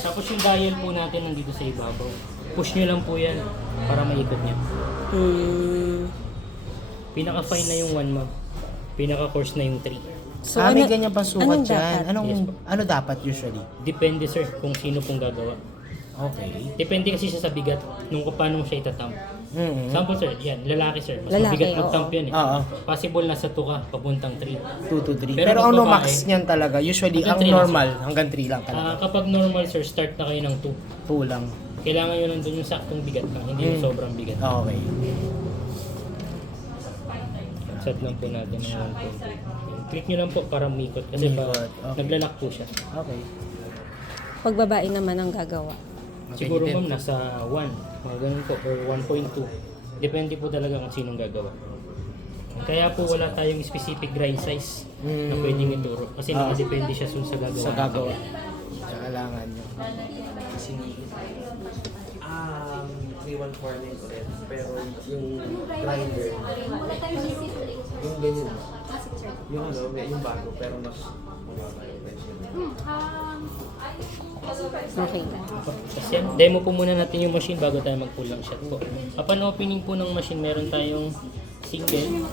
Tapos yung dial po natin nandito sa ibabaw. Push nyo lang po yan para maikot niya. Pinaka-fine na yung 1 ma'am. Pinaka-coarse na yung 3. So, may ganyan pa sukat anong yan. dapat? Yes po. Ano dapat usually? Depende sir kung sino pong gagawa. Okay. Depende kasi siya sa bigat nung kung paano mo siya itatamp. Sample sir, yan, lalaki sir. Mas Lalaki, mabigat mag-tamp yan eh. Oo. Possible nasa 2 ka, papuntang 3. 2 to 3. Pero Pero pag ang babae, max niyan talaga, usually hanggang ang 3 lang, normal, hanggang 3 lang talaga. Kapag normal sir, start na kayo ng 2. 2 lang. Kailangan nyo nandun yung saktong bigat lang, hindi yung sobrang bigat. Okay. Set lang po natin ng 1.3. Click nyo lang po para umikot kasi Umikot, para okay. naglalak po siya. Okay. Pag babae naman ang gagawa. Siguro ma'am nasa 1, mga ganun po, or 1.2. Depende po talaga kung sinong gagawa. Kaya po wala tayong specific grind size na pwedeng ituro. Kasi nakadepende siya sa gagawa. Sa gagawa. Sa kailangan nyo. 314 na ito rin. Pero yung grinder, yung ganyan. Yung ano, yung bago, pero mas mababa yung presyo. Okay. Kasi demo po muna natin yung machine bago tayo mag-pull lang shot po. Upon opening po ng machine, meron tayong single,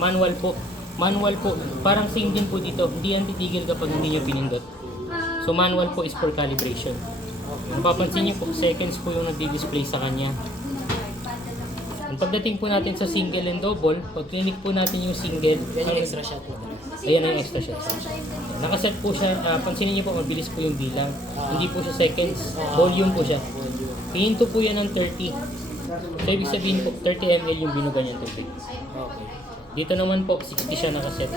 manual po. Manual po, parang same din po dito. Hindi yan titigil kapag hindi nyo pinindot. So manual po is for calibration. Mapapansin nyo po, seconds po yung nagdi-display sa kanya. Ang pagdating po natin sa single and double, pag clinic po natin yung single, yan yung extra shot po. Ayan yung extra shot. Nakaset po siya, pansinin nyo po, mabilis po yung bilang. Hindi po siya seconds, volume po siya. Hihinto po yan ng 30. So ibig sabihin po, 30 ml yung binuga niyan tubig. Okay. Dito naman po, 60 siya nakaset.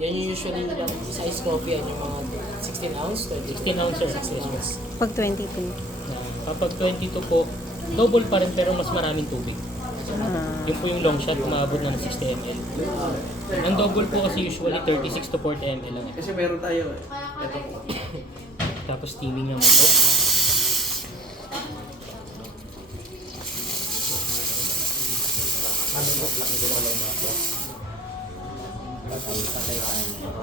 Yan yung usually lang size coffee, yan yung mga 16 ounce, 16 ounce sir. Yes, Pag 22. Kapag 22 po, double pa rin pero mas maraming tubig. Yun po yung long shot, umaabot na ng 60 ml. Ang double po kasi usually 36 to 40 ml lang. Kasi meron tayo ito po. Tapos steaming naman po.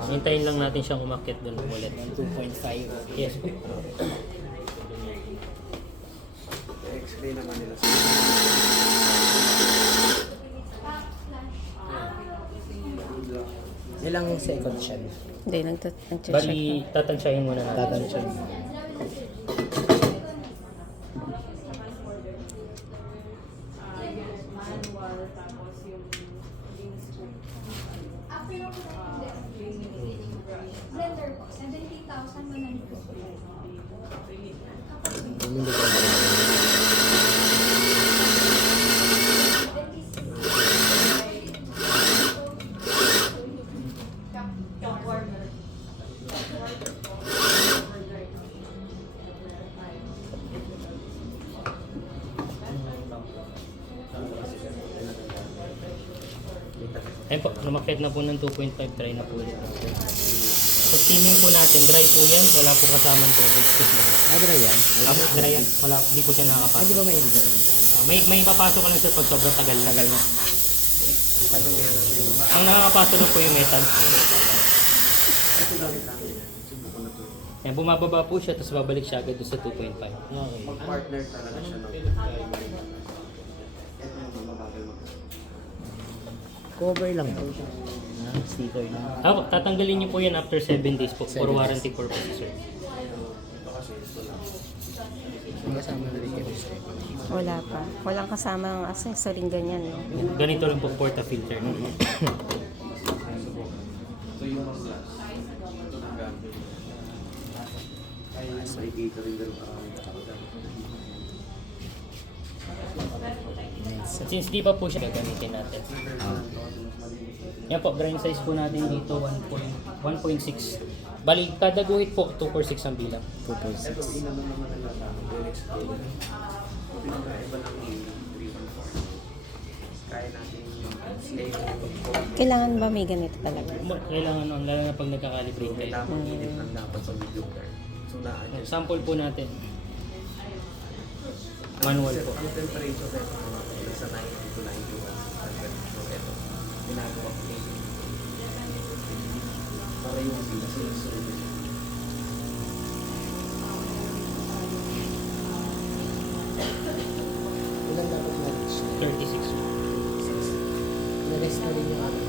Hintayin lang natin siyang umakyat doon ulit. 2.5. Yes po. Explain naman nila sa Ilang seconds siya? Hindi, nag-check. Bali, tatansyahin muna natin. Tatansya. Blender po, 70,100 po. Ayun po, lumakit na po ng 2.5, try na po ulit. So steaming po natin, dry po yan, wala po kasamang tubig. Adra yan? Dry yan, wala, hindi po siya nakakapasok. Di ba may ilagay? May papasok ka lang sir pag sobrang tagal na. Tagal na. Ang nakakapasok lang po yung metal. Yan, bumababa po siya, tapos babalik siya agad doon sa 2.5. Okay. mag-partner talaga siya ng ito yung mabagal mag Cover lang ba? Sticker na. Tatanggalin niyo po yan after 7 days po, for 7 days. warranty purposes sir. ito kasi ito lang. May kasama na rin kayo sa Wala pa. Walang kasama ang accessory ganyan. No? Ganito rin po porta filter. Ito yung mga glass. Ito ng gamit. Ay, may dito rin ganun karami tao. At since di pa po siya gagamitin natin. Yan po, grind size po natin dito 1.6. Bali, kada guhit po 2/6 ang bilang. 2.6. Ito, inaman naman nila namin. Yung explain. Pinakaiba ng 314. Kaya natin yung slave. Kailangan ba may ganito talaga? Kailangan nun, lalo na pag nagka-calibrate kayo. Kailangan init lang dapat sa medium term. So, na-adjust. Sample po natin. Manual po. Ang temperature nito mga nasa 90 to 91. So, ito, ginagawa ko dito. Para yung bilis. 36. Nalis na rin yung ano.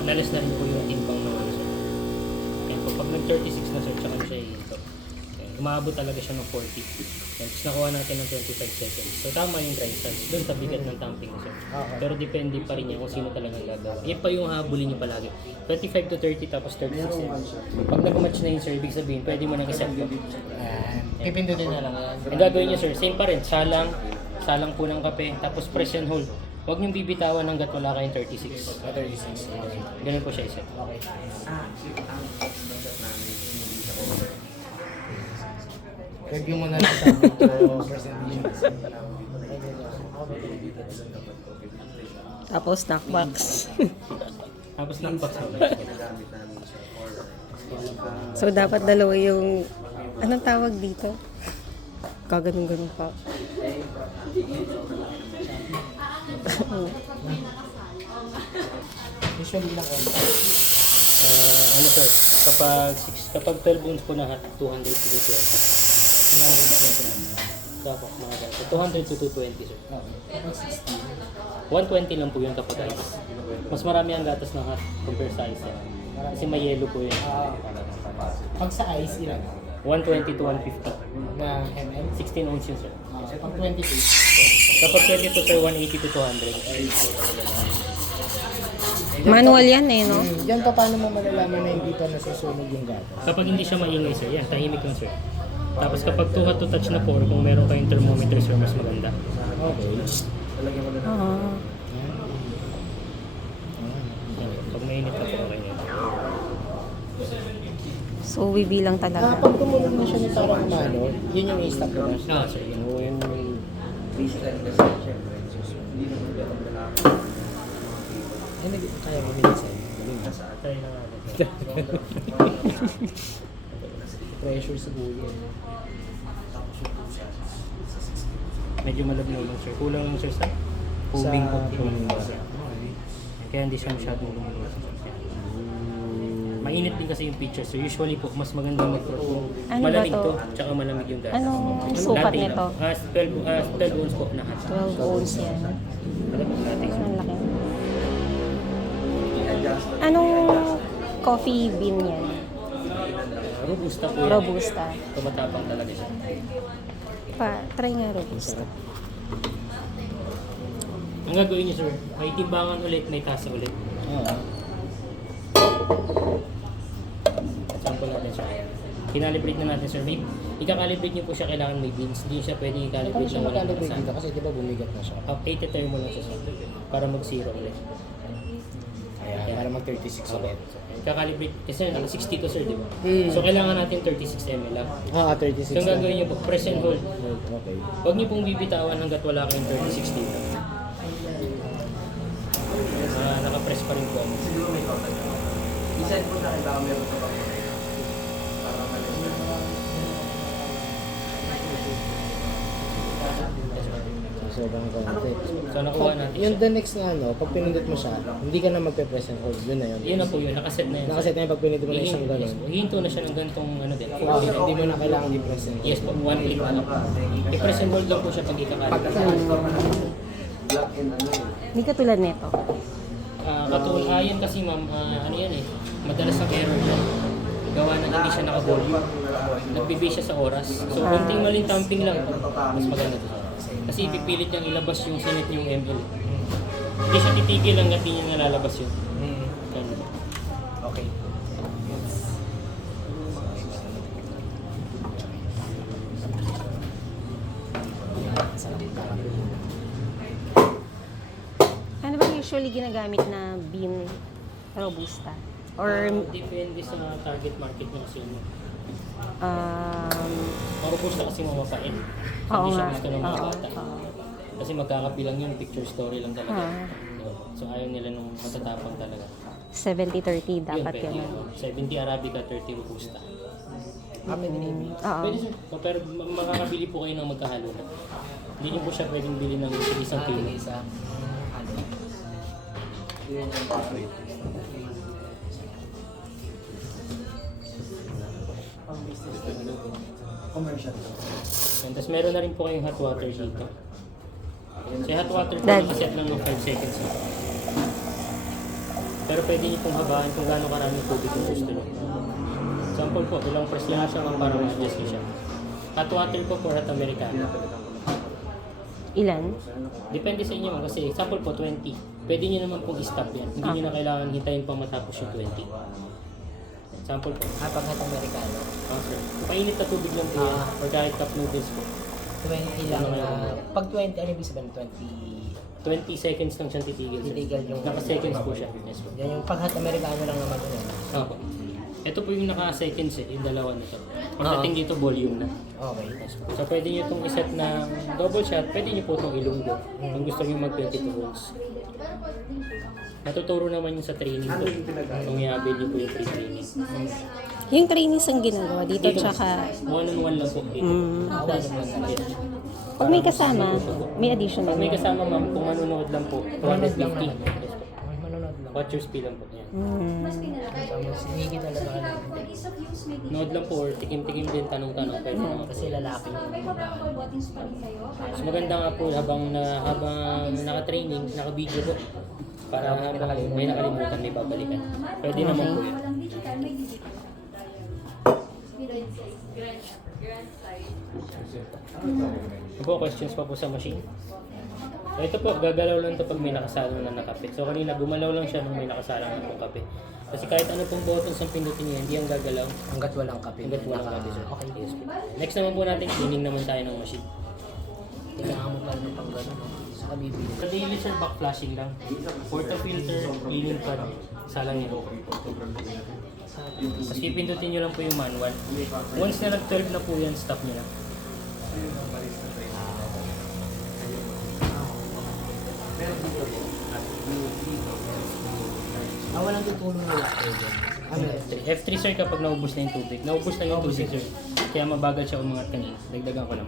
Nalas na rin po yung timbang ng ano, sir. Yan po, pag nag-36 na sir, tsaka na siya ihinto. Umaabot talaga siya ng 40. Yan, tapos nakuha natin ng 25 seconds. So tama yung dry size, doon sa bigat ng tamping na sir. Okay. Pero depende pa rin yan kung sino talagang gagawa. Yan pa yung habulin niyo palagi. 25 to 30 tapos 36 seconds. Pag nag-match na yun sir, ibig sabihin, pwede mo nang i-set yun. Pipindutin na lang yan. Ang gagawin niyo sir, same pa rin, salang po ng kape, tapos press and hold. Huwag niyong bibitawan hanggat wala kayong 36. 36. Ganun po siya i-set. Okay. Review mo na lang sa presentation. Tapos knockbox. Tapos knockbox mo. So dapat dalawa yung, anong tawag dito? Gaganon-ganon pa. Usually lang on. Ano sir, kapag 12 ounce po na hat, 200 to 220. Tapos mga ganito. 200 to 220 sir. 120 lang po yung kapag ice. Mas marami ang gatas ng hat compare sa ice yan. Kasi may yellow po yun. Pag sa ice, ilan? 120 to 150. Na ml? 16 ounce yun sir. Pag 22. Kapag 22 sir, 180 to 200. Manual yan eh, no? Yan pa paano mo malalaman na hindi pa nasusunog yung gatas? Kapag hindi siya maingay sir, yan, tahimik lang sir. Tapos kapag too hot to touch na po, or kung meron kayong thermometer sir, mas maganda. Okay. Oo. Yan, pag mainit na po, okay na. So bibilang talaga. Kapag tumulong na siya ni parang umano, yun yung i-stop ko na. Ah, sir, yun. Oo, yun yung... Ay, kaya mo minsan. Try na natin. Pressure sa buhay. Medyo malabnaw lang sir. Kulang lang sir sa tubing po. Kaya hindi siya masyadong lumulong. Mainit din kasi yung picture sir. Usually po, mas maganda mag-pro. Ano ba Malamig to? to, tsaka malamig yung gas. Anong sukat Latte nito? lang. 12 ounce po na hat. 12 ounce yan. Latte. Ang laki. Anong coffee bean yan? Robusta po yan. Robusta. Tumatapang talaga siya. Try nga robusta. Ang gagawin niyo sir, may timbangan ulit, may tasa ulit. Oo. Sample natin sir. Kinalibrate na natin sir. Ika-calibrate niyo po siya, kailangan may beans. Hindi siya pwedeng Paano i-calibrate siya lang walang mag-calibrate kasama. dito? Kasi di ba bumigat na siya? Update tayo mo lang siya sir. Para mag-zero ulit. Ayan, para mag-36 ulit. Ika-calibrate kasi naka 60 to sir, di ba? Hmm. So kailangan natin 36 ml lang. 36 So ang gagawin niyo po, press and hold. Okay. Huwag niyo pong bibitawan hanggat wala kayong 36 dito. Naka-press pa rin po ako. Isend po sa akin, baka meron pa ba? Para malis. Sobrang konti. So nakuha natin Yung siya. the next na ano, pag pinindot mo siya, hindi ka na magpe-press and hold. Yun na yun. Yun na po yun, nakaset na yun. Nakaset na yung pag pinindot mo na isang Yes ganun. po, hihinto na siya ng ganitong ano din. Hindi mo na kailangan i-press and hold. Yes po, 1 click na lang po. I-press and hold lang po siya pag ikakalibrate. Black and ano eh. Hindi katulad nito. Yan kasi ma'am, ano yan eh, madalas ang error yan. Gawa na hindi siya naka-volume. Nagbibase siya sa oras. So, konting maling tamping lang, mas maganda to. Kasi ipipilit niyang ilabas yung sinit yung ML. Hindi siya titigil hanggat hindi niya nalalabas yun. Ganun. Okay. Ano ba usually ginagamit na bean robusta? Or Depende sa target market mo kasi yun. um, Robusta kasi mamapait. Oo Hindi siya nga. gusto ng mga Oo, bata. oo. Kasi magkakabilang yun, picture story lang talaga. Ah. So ayaw nila nung matatapang talaga. 70-30 dapat pwede yun. 70 Arabica, 30 Robusta. Kami din. Oo. Pwede sir, pero makakabili po kayo ng magkahalo na. Hindi niyo po siya pwedeng bili ng isang kilo. Commercial. And tapos meron na rin po kayong hot water dito. Sa hot water po, Dad. nakaset lang ng 5 seconds lang. Pero pwede niyo pong habaan kung gaano karaming tubig yung gusto niyo. Sample po, ilang press lang siya ma'am para ma-adjust niyo siya. Hot water po for hot Americano. Ilan? Depende sa inyo ma'am kasi sample po 20. Pwede niyo naman pong i-stop yan. Hindi niyo na kailangan hintayin pa matapos yung 20. Sample po. Pag hot Americano, Sir. Painit na tubig lang po yan. Or kahit cup noodles po. 20 lang na, pag 20, ano ibig sabihin? 20 seconds lang siyang titigil. Sir. Titigil yung- Naka-seconds po siya. Yes po. Yan yung pag hot Americano lang naman yun. Opo. Ito po yung naka-seconds eh, yung dalawa nito. Pagdating dito, volume na. Okay. Yes po. So pwede nyo itong iset na double shot, pwede nyo po itong ilunggo. Kung gusto nyo mag 22 volts. Natuturo naman yun sa training ko. Kung i-avail nyo po yung free training. Yung trainees ang ginagawa dito, tsaka One-on-one lang po dito. Yes. pag may kasama, may additional. Pag may kasama ma'am, kung manonood lang po, 250. Yes po. Manonood lang. Watchers fee lang po. Yan. Sinigi talaga ka lang. Nood lang po or tikim-tikim din, tanong-tanong. Pwede naman. Kasi lalaki yung May portable buttons pa rin kayo. Mas maganda nga po habang naka-training, naka-video po. Para habang may nakalimutan, may babalikan. Pwede naman po yun. Walang digital, may digital. Ano po, questions pa po sa machine? Ito po, gagalaw lang ito pag may nakasalang na kape. So kanina, gumalaw lang siya nung may nakasalang na pong kape. Kasi kahit ano pong buttons ang pindutin niya, hindi ang gagalaw. hanggat walang kape. Hanggat walang kape, sir. Okay. Yes po. Next naman po natin, cleaning naman tayo ng machine. Kailangan mo pala ng pang gano'n. Sa kabibili. Sa daily sir, back flashing lang. Porta-filter, cleaning pad, salang nito. Tapos pipindutin nyo lang po yung manual. Once na nag-12 na po yan, stop nyo na. Walang tutulong na water dyan. Ano? F3 sir kapag naubos na yung tubig. Naubos na yung tubig sir. Kaya mabagal siya umangat kanina. Dagdagan ko lang.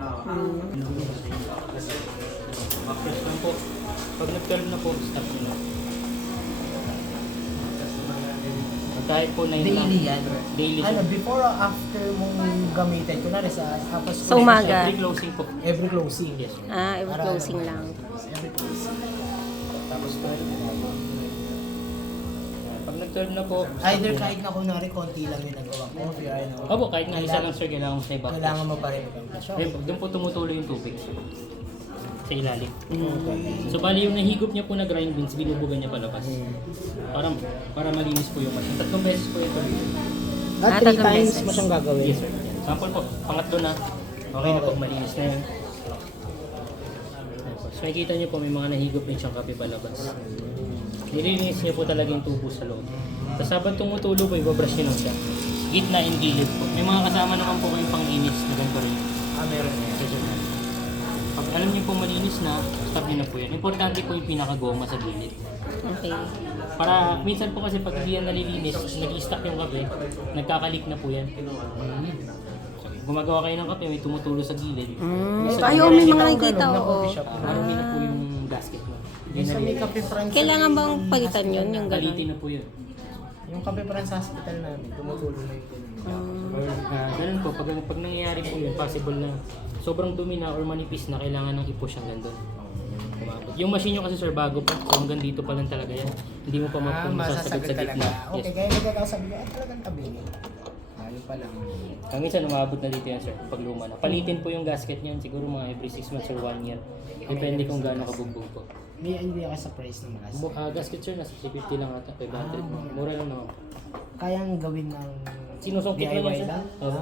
Backfresh lang po. Pag nag-12 na po, stop nyo na. Kahit po 9 lang. Daily yan. Daily Ano, sir. before or after mong gamitin? Kunwari tapos Sa umaga. Every closing po. every closing. Yes. Every closing lang. Every closing. Tapos 12. Pag nag-12 na po, stop Either nyo na. kahit na kunwari konti lang yung nagawa mo, if you're ano, Opo, kahit nga isa lang sir, kailangan mo siya i-backfresh. kailangan mo pa rin i-flash. Eh, doon po tumutuloy yung tubig sa ilalim. Okay. So bali yung nahigop niya po na grind beans, binubugan niya palabas. Para malinis po yung machine. 3 beses po ito. Ah, 3 times mo siyang gagawin. Yes sir. Sample po, pangatlo na. Okay na po, malinis na yun. So makikita niyo po may mga nahigop din siyang kape palabas. Nililinis niyo po talaga yung tubo sa loob. Tapos habang tumutulo po, ibabrush niyo lang siya. Gitna and gilid po. May mga kasama naman po kayong panglinis na ganito rin. Meron na yan. Yes, sir. Pag alam niyo po malinis na, stop niyo na po yan. Importante po yung pinakagoma sa gilid. Okay. Para minsan po kasi pag hindi yan nalilinis, nag-i-stack yung kape, nagkakalik na po yan. Gumagawa kayo ng kape, may tumutulo sa gilid. Ayaw, may mga nakikita, oo. Marami na po yung gasket mo. Yung sa may Cafe France. Kailangan bang palitan yun, yung Palitin gano'n? na po yun. Yung Cafe France hospital namin, tumutulong na yung ganun. Or ganun po, pag nangyayari po yun, possible na sobrang dumi na or manipis na, kailangan nang i-push hanggang doon. Yung machine nyo kasi sir, bago pa. So hanggang dito pa lang talaga yan. Hindi mo pa masasagad sa talaga. gitna. Okay, Yes. kaya nagkakasabi ko, talagang tabi. Ayun pa lang. Ang minsan umabot na dito yan sir, pag luma na. Palitin po yung gasket niyan, siguro mga every 6 months or 1 year. Depende kung gaano kabugbog po. May idea ka sa price ng gas. Gasket sir, nasa 350 lang ata, 500. Mura lang naman. Kayang gawin ng Sinusungkit lang yan DIY sir. lang? Oo.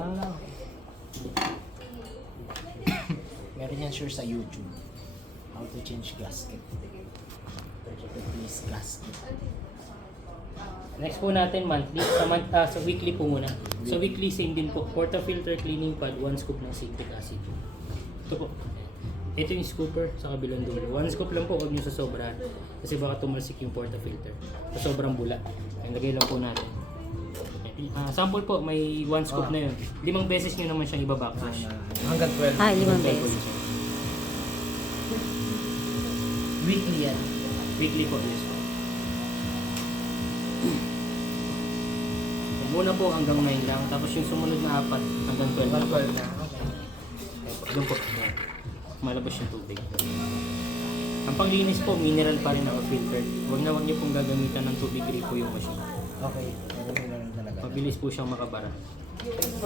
Meron yan sure sa YouTube. How to change gasket. Replace gasket. Next po natin monthly, sa weekly po muna. So weekly same din po, portafilter cleaning pad, 1 scoop ng citric acid. Ito po. Ito yung scooper sa kabilang dulo. 1 scoop lang po, huwag nyo sa sobrahan. Kasi baka tumalsik yung portafilter. Sa sobrang bula. Ay, lagay lang po natin. Sample po, may 1 scoop na yun. 5 beses nyo naman siyang ibabackwash. Hanggang 12. 5 beses. Weekly yan. Weekly po, yes po. Muna po hanggang 9 lang, tapos yung sumunod na 4 hanggang 12 na po. na. Okay. Doon po, malabas yung tubig. Ang panglinis po, mineral pa rin ako filtered. Huwag niyo pong gagamitan ng tubig gripo yung machine. Okay, meron na lang talaga. Mabilis po siyang makabara. Mineral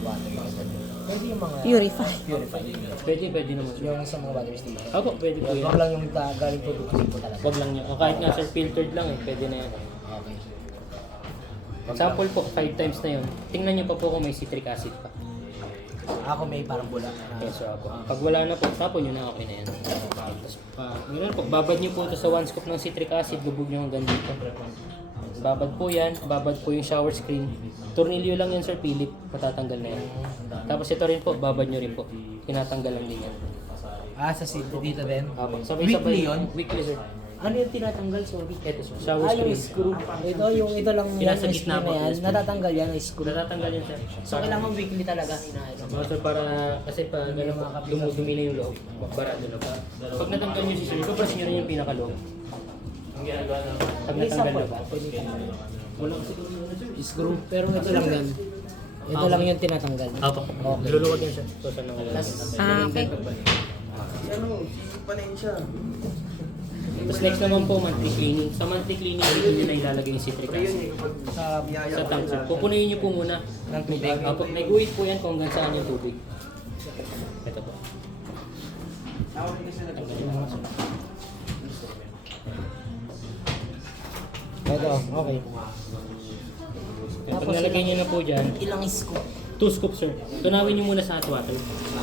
water yung ganun. Pwede yung mga Purify. purified. Pwede naman sir. Yung sa mga water station. Ako, pwede po yan. Huwag lang yung galing tubig gripo talaga. Huwag lang niya. O kahit nga sir, filtered lang eh, pwede na yan. Okay. Sample po, 5 times na yun. Tingnan niyo pa po kung may citric acid pa. Ako may parang bula. Yes, so po. Pag wala na po, tapon nyo na, okay na yan. Tapos, ganun po, babad nyo po ito sa 1 scoop ng citric acid, lubog nyo hanggang dito. Babad po yan, babad po yung shower screen. Tornilyo lang yan, Sir Philip, matatanggal na yan. Tapos ito rin po, babad nyo rin po. Tinatanggal lang din yan. Sa seat dito din. Apo, Weekly yun? Weekly, sir. Ano yung tinatanggal? Sorry. Ito, sir. Shower Yung screen. screw. Ito lang Yung yan, nasa yung gitna screw po, na yan. yes, Natatanggal yan, yung screw. Natatanggal yan, sir. So kailangan weekly talaga. So, sir, para, kasi pa, gano'n po, dumudumi na yung loob. Barado na po. Pag natanggal nyo si sir, ipapress nyo rin yung pinakaloob. Pag May natanggal na sample po. ba? Pwede ka. Wala kasi kung ano, sir. Screw. Pero ito lang yan. Ito lang yung tinatanggal. Apo. Okay. Luluwag yan siya. So, saan nang Okay. Ano, pa na yun siya. Tapos next naman po, monthly cleaning. Sa monthly cleaning, dito nyo na ilalagay yung citric Ayun acid. eh, kapag Sa biyaya Sa ko tank, sir. na- Pupunuin nyo po muna. ng tubig. Apo, may guhit po yan kung hanggang saan yung tubig. Ito po. Ito, okay. Pag nalagay nyo na po dyan, Ilang scoop? 2 scoops, sir. Tunawin nyo muna sa hot water.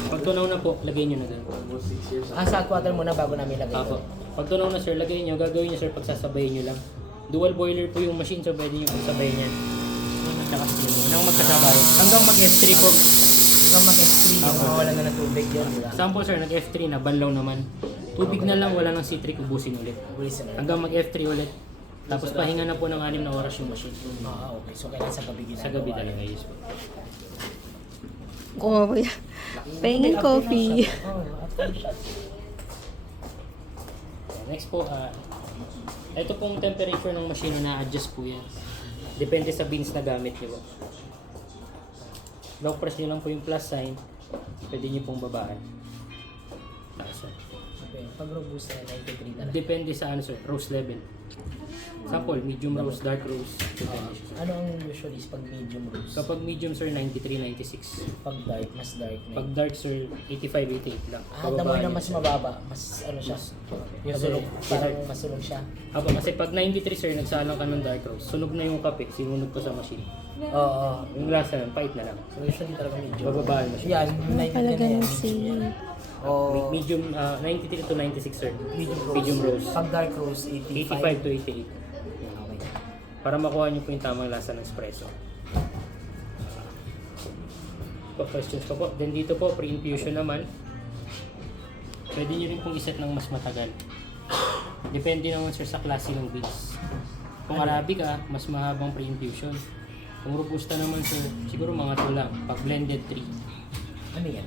Pag tunaw na po, lagay nyo na doon. Sa hot water muna bago namin lagay. Apo. Pag tunaw na, sir, lagay nyo. Gagawin nyo, sir, pagsasabayin nyo lang. Dual boiler po yung machine, so pwede nyo pagsabayin yan. Tsaka steam. Nang magkasabay. Hanggang mag-F3 po. Hanggang mag-S3 yung mawalan na ng tubig yun, di ba? Sample, sir, nag-F3 na, banlaw naman. Tubig na lang, wala ng citric, ubusin ulit. Reason. Hanggang mag-F3 ulit. Tapos pahinga na po ng 6 na oras yung machine. Okay. So kailangan sa gabi ginagawa. Sa gabi talaga, yes po. Oh, yeah. Pahingin coffee. Next po, ito pong temperature ng machine na adjust po yan. Depende sa beans na gamit nyo po. Lock press nyo lang po yung plus sign, pwede nyo pong babaan. Taas, sir. Okay. Pag robusta na 93 talaga. Depende sa ano, sir, roast level. Sample, medium roast, dark roast. Depende siya, sir. Ano ang usually is pag medium roast? Kapag medium, sir, 93, 96. Pag dark, mas dark na. Pag dark, sir, 85, 88 lang. Damoy na Bababaan mas nyo. mababa, mas ano siya. Yes, Masunog, sir. parang masunog siya. Aba, kasi pag 93, sir, nagsalang ka ng dark roast, sunog na yung kape, sinunog ko sa machine. Oo. Yung lasa nun, pait na lang. So usually talaga medium. Bababaan mo siya. Yan, 93 Pala na yan. ganun si... Oh, Medium, 93 to 96, sir. medium roast. Medium roast. Pag dark roast, 85 to 88. Okay. Para makuha niyo po yung tamang lasa ng espresso. Questions ko po. Then dito po, pre-infusion naman. Pwede niyo rin pong iset ng mas matagal. Depende naman, sir, sa klase ng beans. Kung Arabica, mas mahabang pre-infusion. Kung Robusta naman, sir, siguro mga 2 lang. Pag blended, 3. Ano yan?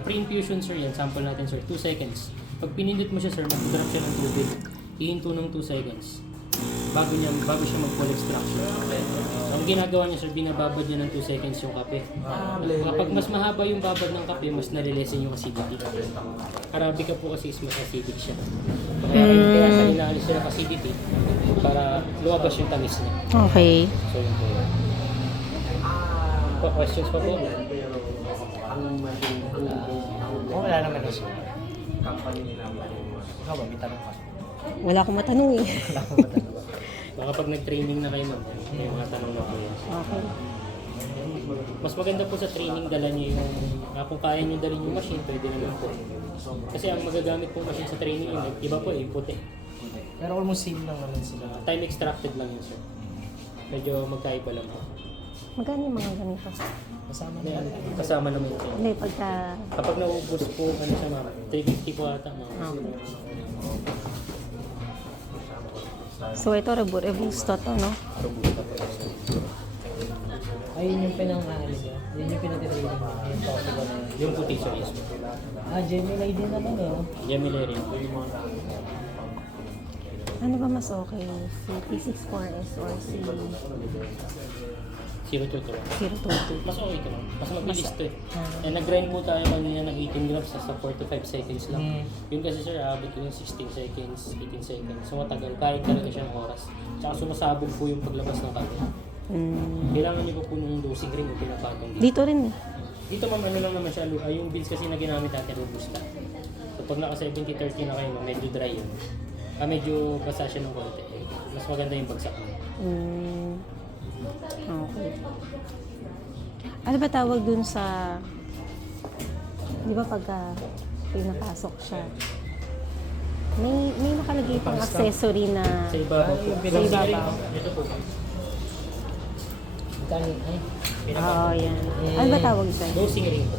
Pre-infusion, sir, yan. Sample natin, sir. 2 seconds. Pag pinindot mo siya, sir, mag-drop siya ng tubig. Ihinto ng 2 seconds. Bago siya mag-full extraction. So, ang ginagawa niya, sir, binababad niya ng 2 seconds yung kape. Kapag mas mahaba yung babad ng kape, mas nalilesen yung acidity. Arabica po kasi is mas acidic siya. Kaya sa inaalis siya ng acidity para lumabas yung tamis niya. Okay. So, yun po yun. Questions pa po? Wala naman na siya. Ikaw ba, may tanong ka? Wala akong matanong eh. Wala ko ba tanong? Baka pag nag-training na kayo, ma'am, may mga tanong na po yan. Okay. Mas maganda po sa training, dala niyo yung, kung kaya niyo dalhin yung machine, pwede naman po. Kasi ang magagamit pong machine sa training yun, iba po eh, puti. Pero almost same lang naman sila. Time extracted lang yun, sir. Medyo magkaiba lang po. Magkano yung mga ganito? Kasama na yan. Kasama naman yun. Hindi, pagka... Kapag naubos po, ano siya ma'am, 350 po ata, ma'am. Okay. So ito, Robusta to, no? Robusta po. Ayun yung pinang-ano niya. Yun yung pinatitraining niya. Yung topic ko na yun. Yung puti, sir, yes po. Gemini din naman eh. Oh. Gemini rin po. Ano ba mas okay? Si P64S or si... 022. 022. Mas okay ito lang. Mas mabilis to eh. Ah. Nag-grind po tayo kanina ng 18 grams sa 4 to 5 seconds lang. Mm. Yun kasi sir, abot ko yung 16 seconds, 18 seconds. So matagal, kahit talaga siya ng oras. Tsaka sumasabog po yung paglabas ng kape. Kailangan niyo po ng dosing ring o pinapatong dito. Dito rin eh. Dito ma'am, ano lang naman siya, yung beans kasi na ginamit natin, robusta. So pag naka 70-30 na kayo, ma'am, medyo dry yun. Medyo basa siya ng konti. Mas maganda yung bagsak mo. Okay. Ano ba tawag dun sa... Di ba pagka pinapasok siya, may nakalagay pang accessory na... Sa ibabaw po. yung Dosing ibabaw. ring, ito po. Oo, yan. Ano ba tawag dyan? Dosing ring po.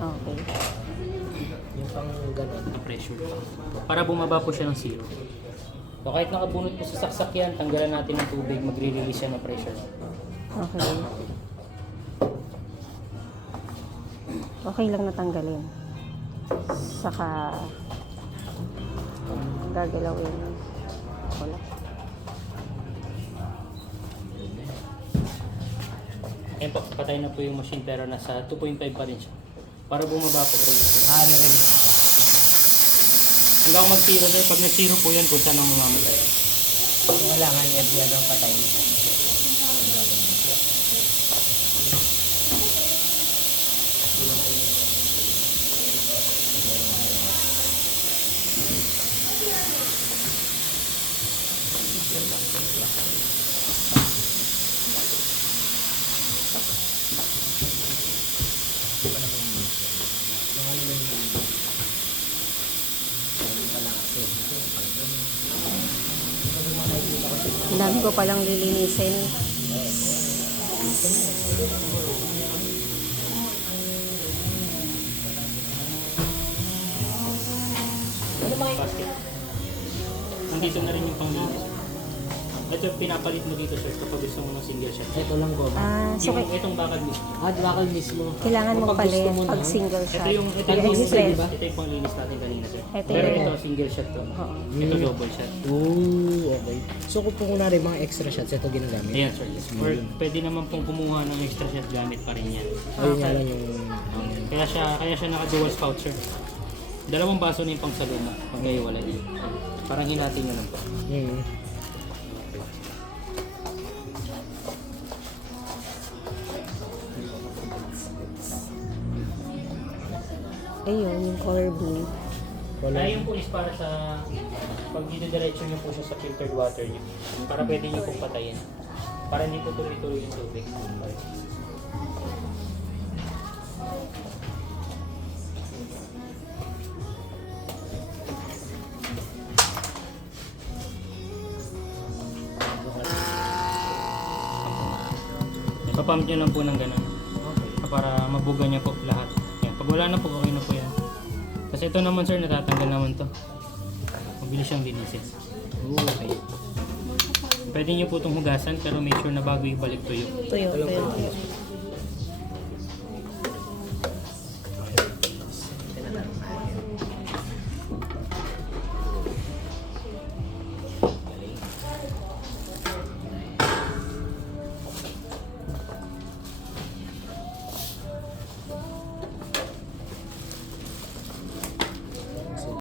Okay. Yung pang gano'n. Na pressure pa. Para bumaba po siya ng zero. So kahit nakabunot po sa saksakyan, tanggalan natin ng tubig, magre-release siya ng pressure. Okay. Okay lang natanggalin. Saka gagalawin. Wala. Ayan po, patay na po yung machine pero nasa 2.5 pa rin siya. Para bumaba po, release. Nire-release. Hanggang mag-zero sir, pag nag-zero po yan kung saan ang mamamatay. Kung wala nga niya, yan ang patay. Ang dami ko palang lilinisin. Basket. Nandito na rin yung panglinis. Ito yung pinapalit mo dito sir kapag gusto mo ng single shot. Ito lang goma. Ah, so Yung itong bakal mismo. Bakal mismo. kailangan mong Kapag gusto palit mo pag na, single shot. Ito yung express. ito yung panglinis natin kanina sir. Ito Pero yung- ito single shot to. Oo. Ito double shot. Oh, okay. So kung kunwari mga extra shots, ito ginagamit. Ayan sir. Or pwede naman pong kumuha ng extra shot gamit pa rin yan. Ayun nga lang yung... Kaya siya naka dual spout sir. Dalawang baso na yung pang saluma. Magkaiwalay. Parang hinatin nyo lang po. Ayun, yung color blue. Kaya yung po is para sa pag didiretso nyo po siya sa filtered water nyo. Para pwede nyo pong patayin. Para hindi po tuloy-tuloy yung tubig. Ipapump nyo lang po ng ganun. Para mabuga niya po lahat. Yan. Pag wala na po, okay na po yan. Kasi ito naman sir, natatanggal naman to. Mabilis siyang linisin. Okay. Pwede nyo po itong hugasan pero make sure na bago ibalik tuyo. Tuyo.